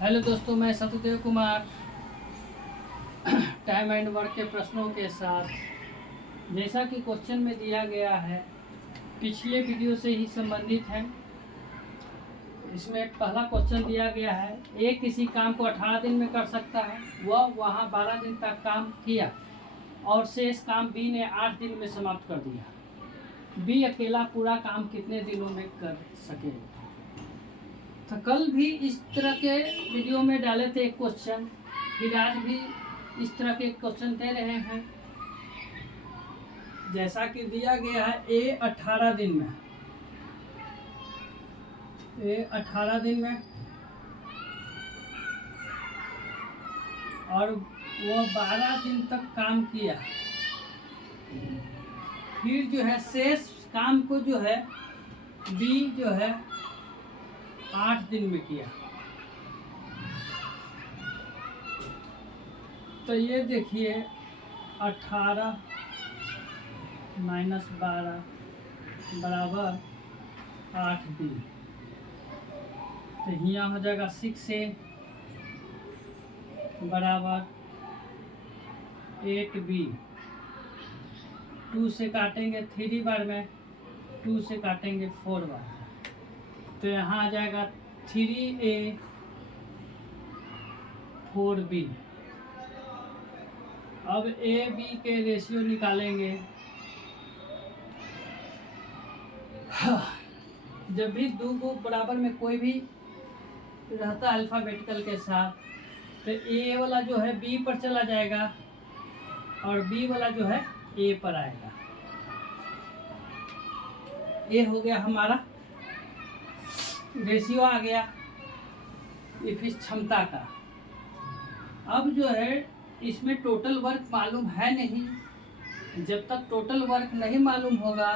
Hello दोस्तों, मैं Satyadev Kumar time and work के प्रश्नों के साथ, जैसा कि क्वेश्चन में दिया गया है पिछले वीडियो से ही संबंधित है। इसमें पहला क्वेश्चन दिया गया है, ए किसी काम को 18 दिन में कर सकता है, वह वहाँ 12 दिन तक काम किया और शेष काम बी ने 8 दिन में समाप्त कर दिया। बी अकेला पूरा काम कितने दिनों में कर सकेगा? तो कल भी इस तरह के वीडियो में डाले थे एक क्वेश्चन, फिर आज भी इस तरह के क्वेश्चन दे रहे हैं। जैसा कि दिया गया है ए 18 दिन में, ए 18 दिन में और वो 12 दिन तक काम किया, फिर जो है शेष काम को जो है बी जो है 8 दिन में किया। तो ये देखिए 18 माइनस 12 बराबर 8 दिन। तो यहाँ हो जाएगा 6A बराबर 8B। 2 से काटेंगे 3 बार में, 2 से काटेंगे 4 बार, तो यहाँ आ जाएगा 3A 4B। अब ए बी के रेशियो निकालेंगे। जब भी दो को बराबर में कोई भी रहता है अल्फ़ाबेटिकल के साथ, तो ए वाला जो है बी पर चला जाएगा और बी वाला जो है ए पर आएगा। ये हो गया हमारा रेशियो, आ गया इस क्षमता का। अब जो है इसमें टोटल वर्क मालूम है नहीं। जब तक टोटल वर्क नहीं मालूम होगा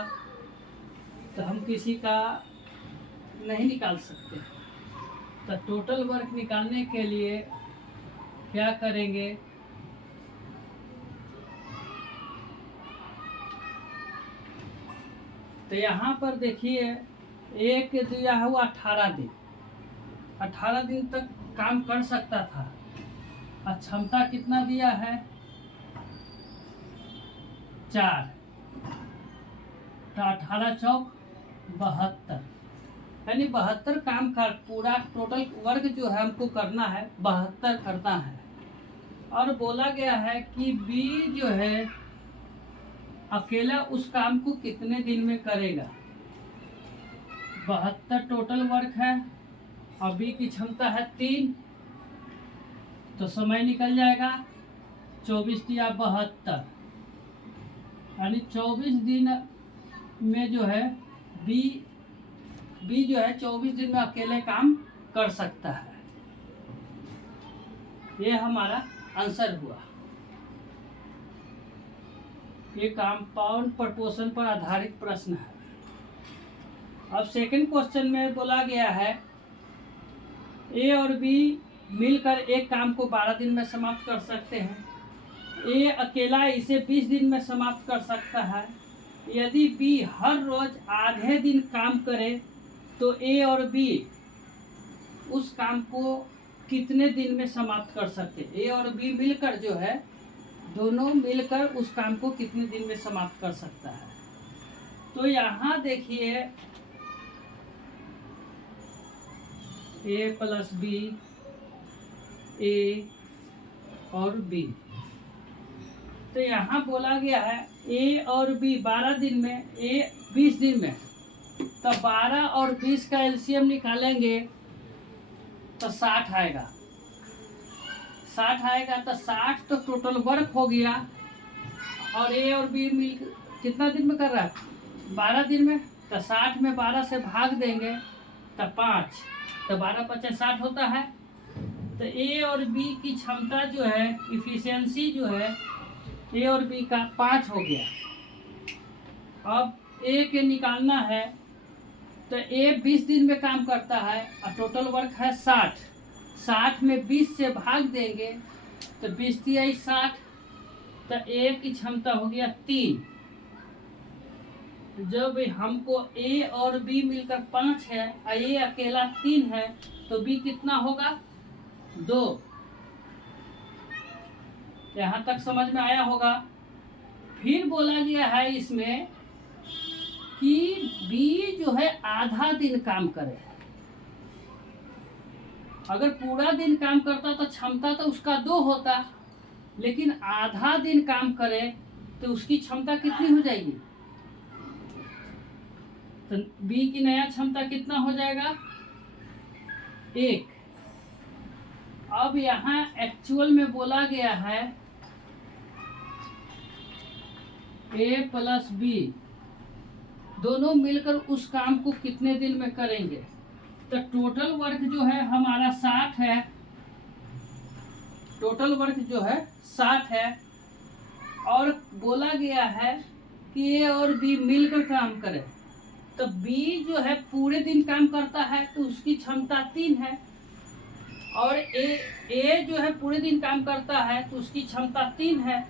तो हम किसी का नहीं निकाल सकते। तो टोटल वर्क निकालने के लिए क्या करेंगे, तो यहाँ पर देखिए एक दिया हुआ 18 दिन, 18 दिन तक काम कर सकता था। और क्षमता कितना दिया है? 4। तो 18 चौक 72, यानी 72 काम कर, पूरा टोटल वर्क जो है हमको करना है 72 करना है। और बोला गया है कि बी जो है अकेला उस काम को कितने दिन में करेगा। 72 टोटल वर्क है और बी की क्षमता है 3, तो समय निकल जाएगा 24 या 72, यानी 24 दिन में जो है बी जो है 24 दिन में अकेले काम कर सकता है। ये हमारा आंसर हुआ। ये कंपाउंड प्रपोर्शन पर आधारित प्रश्न है। अब सेकंड क्वेश्चन में बोला गया है ए और बी मिलकर एक काम को 12 दिन में समाप्त कर सकते हैं। ए अकेला इसे 20 दिन में समाप्त कर सकता है। यदि बी हर रोज आधे दिन काम करे तो ए और बी उस काम को कितने दिन में समाप्त कर सकते हैं? ए और बी मिलकर जो है, दोनों मिलकर उस काम को कितने दिन में समाप्त कर सकता है? तो यहाँ देखिए ए प्लस बी, ए और बी, तो यहाँ बोला गया है ए और बी 12 दिन में, ए 20 दिन में, तो 12 और 20 का एलसीएम निकालेंगे तो 60 आएगा। 60 आएगा तो 60 तो टोटल वर्क हो गया। और ए और बी मिल कितना दिन में कर रहा है? 12 दिन में। तो 60 में 12 से भाग देंगे तो 5, तो 12 5 60 होता है। तो ए और बी की क्षमता जो है, इफिशियंसी जो है ए और बी का 5 हो गया। अब ए के निकालना है, तो ए 20 दिन में काम करता है और टोटल वर्क है 60। 60 में 20 से भाग देंगे तो 20 तिया 60, तो ए की क्षमता हो गया 3। जब हमको ए और बी मिलकर 5 है और ए अकेला 3 है, तो बी कितना होगा? 2। यहाँ तक समझ में आया होगा। फिर बोला गया है इसमें कि बी जो है आधा दिन काम करे। अगर पूरा दिन काम करता तो क्षमता तो उसका 2 होता, लेकिन आधा दिन काम करे तो उसकी क्षमता कितनी हो जाएगी? तो बी की नया क्षमता कितना हो जाएगा? 1। अब यहाँ एक्चुअल में बोला गया है ए प्लस बी दोनों मिलकर उस काम को कितने दिन में करेंगे। तो टोटल वर्क जो है हमारा 60 है। टोटल वर्क जो है 60 है और बोला गया है कि ए और बी मिलकर काम करें। तो बी जो है पूरे दिन काम करता है तो उसकी क्षमता 3 है, और ए जो है पूरे दिन काम करता है तो उसकी क्षमता 3 है।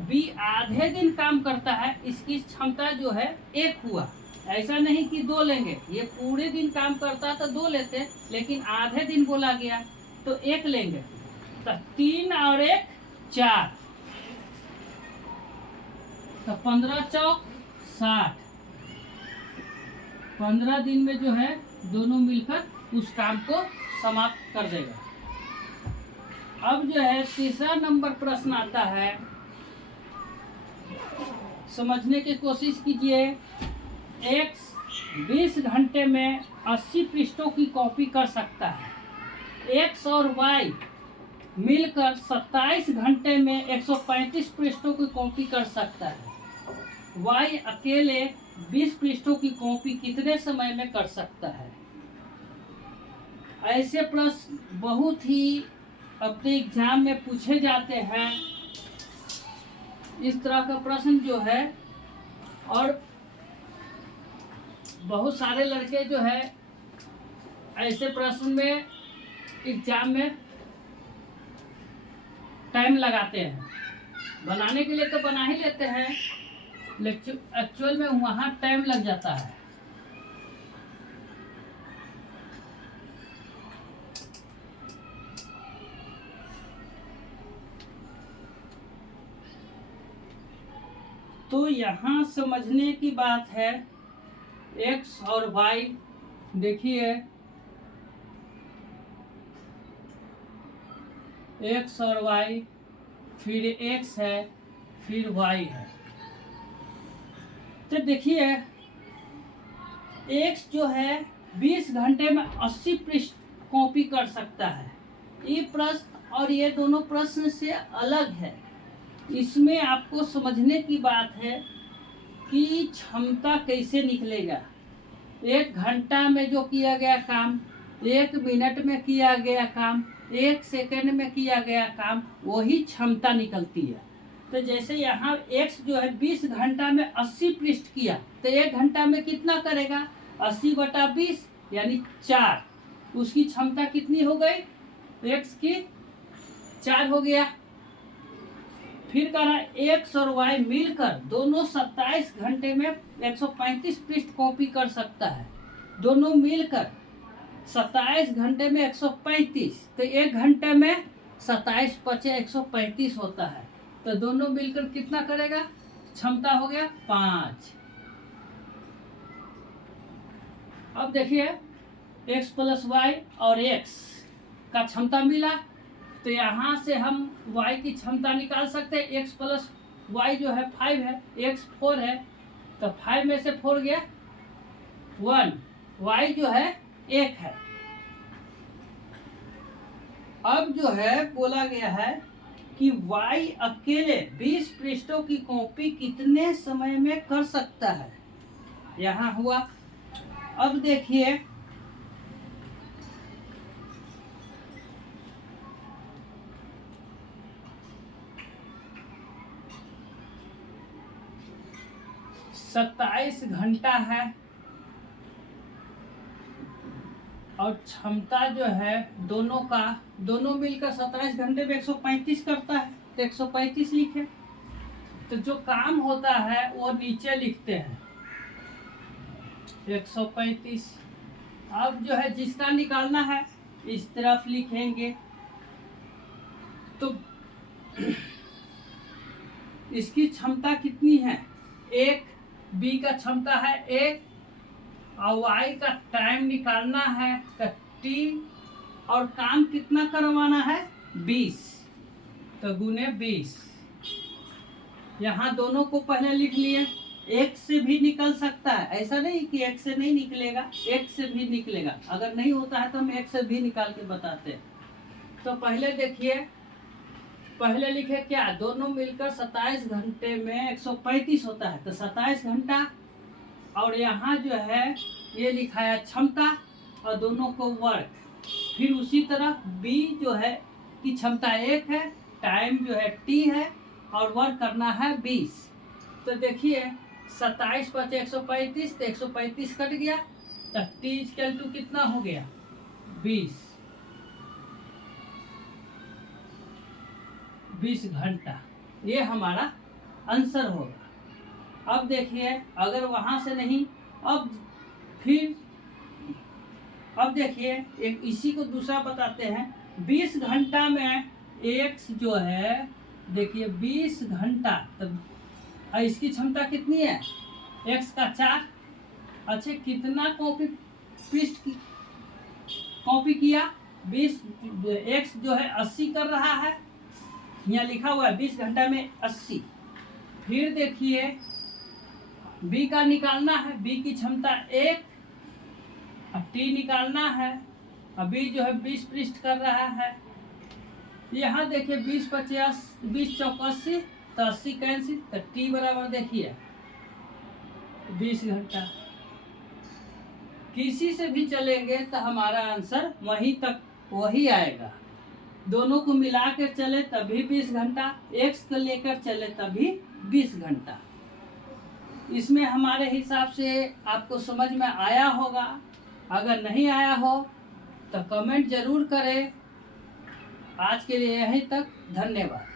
बी आधे दिन काम करता है, इसकी क्षमता जो है 1 हुआ। ऐसा नहीं कि 2 लेंगे, ये पूरे दिन काम करता तो 2 लेते, लेकिन आधे दिन बोला गया तो 1 लेंगे। तो 3 और 1 4, तो 15 चौक 60। 15 दिन में जो है दोनों मिलकर उस काम को समाप्त कर देगा। अब जो है तीसरा नंबर प्रश्न आता है, समझने की कोशिश कीजिए। एक्स 20 घंटे में 80 पृष्ठों की कॉपी कर सकता है। एक्स और वाई मिलकर 27 घंटे में 135 पृष्ठों की कॉपी कर सकता है। वाई अकेले 20 पृष्ठों की कॉपी कितने समय में कर सकता है? ऐसे प्रश्न बहुत ही अपने एग्जाम में पूछे जाते हैं। इस तरह का प्रश्न जो है, और बहुत सारे लड़के जो है ऐसे प्रश्न में एग्जाम में टाइम लगाते हैं। बनाने के लिए तो बना ही लेते हैं, लेकिन एक्चुअल में वहाँ टाइम लग जाता है। तो यहाँ समझने की बात है, एक्स और वाई देखिए, एक्स और वाई, फिर एक्स है, फिर वाई है। तो देखिए एक्स जो है 20 घंटे में 80 पृष्ठ कॉपी कर सकता है। ये प्रश्न और ये दोनों प्रश्न से अलग है। इसमें आपको समझने की बात है कि क्षमता कैसे निकलेगा। 1 घंटा में जो किया गया काम, 1 मिनट में किया गया काम, 1 सेकंड में किया गया काम, वही क्षमता निकलती है। तो जैसे यहाँ x जो है 20 घंटा में 80 पृष्ठ किया, तो 1 घंटा में कितना करेगा? 80/20 यानी 4। उसकी क्षमता कितनी हो गई? x की 4 हो गया। फिर कह रहा है एक्स और वाई मिलकर दोनों 27 घंटे में 135 पृष्ठ कॉपी कर सकता है। दोनों मिलकर 27 घंटे में 135, तो 1 घंटे में 27 पचे 135 होता है। तो दोनों मिलकर कितना करेगा? क्षमता हो गया 5। अब देखिए x प्लस वाई और x का क्षमता मिला, तो यहाँ से हम y की क्षमता निकाल सकते हैं। x प्लस वाई जो है 5 है, x 4 है, तो 5 में से 4 गया 1, y जो है 1 है। अब जो है बोला गया है कि y अकेले 20 पृष्ठों की कॉपी कितने समय में कर सकता है। यहाँ हुआ। अब देखिए सत्ताईस घंटा है और क्षमता जो है दोनों मिलकर 27 घंटे में 135 करता है, तो 135 लिखे। तो जो काम होता है वो नीचे लिखते हैं 135। अब जो है जिसका निकालना है इस तरफ लिखेंगे तो इसकी क्षमता कितनी है? एक, बी का क्षमता है 1 और वाई का टाइम निकालना है तो टी, और काम कितना करवाना है? 20, तो गुने 20। यहाँ दोनों को पहले लिख लिए। एक से भी निकल सकता है, ऐसा नहीं कि एक से नहीं निकलेगा, एक से भी निकलेगा। अगर नहीं होता है तो हम एक से भी निकाल के बताते हैं। तो पहले देखिए, पहले लिखे क्या, दोनों मिलकर 27 घंटे में 135 होता है, तो 27 घंटा। और यहाँ जो है ये लिखा है क्षमता और दोनों को वर्क। फिर उसी तरह बी जो है की क्षमता 1 है, टाइम जो है टी है और वर्क करना है 20। तो देखिए 27 × 135, तो 135 कट गया, तो टी इक्वल टू कितना हो गया? 20 घंटा। ये हमारा आंसर होगा। अब देखिए, अगर वहां से नहीं, अब देखिए एक इसी को दूसरा बताते हैं। 20 घंटा में एक्स जो है, देखिए 20 घंटा, तब इसकी क्षमता कितनी है? एक्स का 4। अच्छा, कितना कॉपी किया? 20, एक्स जो है 80 कर रहा है, यहाँ लिखा हुआ है 20 घंटा में 80। फिर देखिए बी का निकालना है, बी की क्षमता 1 और टी निकालना है। अभी जो है 20 पृष्ठ कर रहा है। यहाँ देखिए 20 × 50, 20 × 4 80, तो 80 कैंसिल, तो टी बराबर देखिए 20 घंटा। किसी से भी चलेंगे तो हमारा आंसर वहीं तक वही आएगा। दोनों को मिला कर चले तभी 20 घंटा, एक्स को लेकर चले तभी 20 घंटा। इसमें हमारे हिसाब से आपको समझ में आया होगा। अगर नहीं आया हो तो कमेंट जरूर करें। आज के लिए यहीं तक, धन्यवाद।